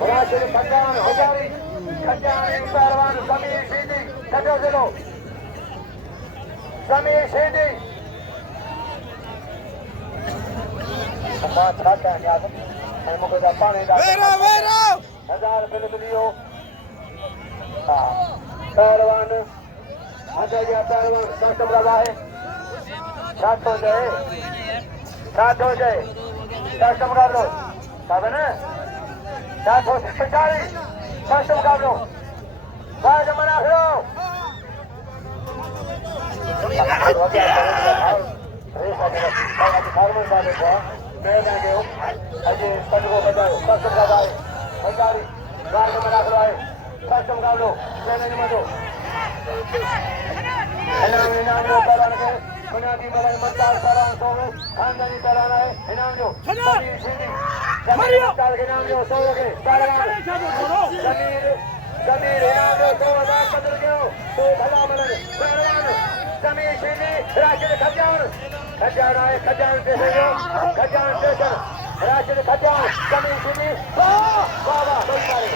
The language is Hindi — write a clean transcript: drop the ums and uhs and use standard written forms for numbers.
Rashid Khatyan Hojari Khatyan pehlwan Zameer Sheedi Khatyan zelo Zameer Sheedi Amma Khatyan yazım hem o da pane da Vera Hazar Filmi pehlwan Hajja pehlwan system रहा है साथ हो जाए system कर लो तब ना साथ हो जाए system कर लो बाहर Malakhro Zameer Sheedi Rashid Khatyan Khatyan आए Khatyan से Khatyan station Rashid Khatyan Zameer Sheedi वाह वाह कोई मारे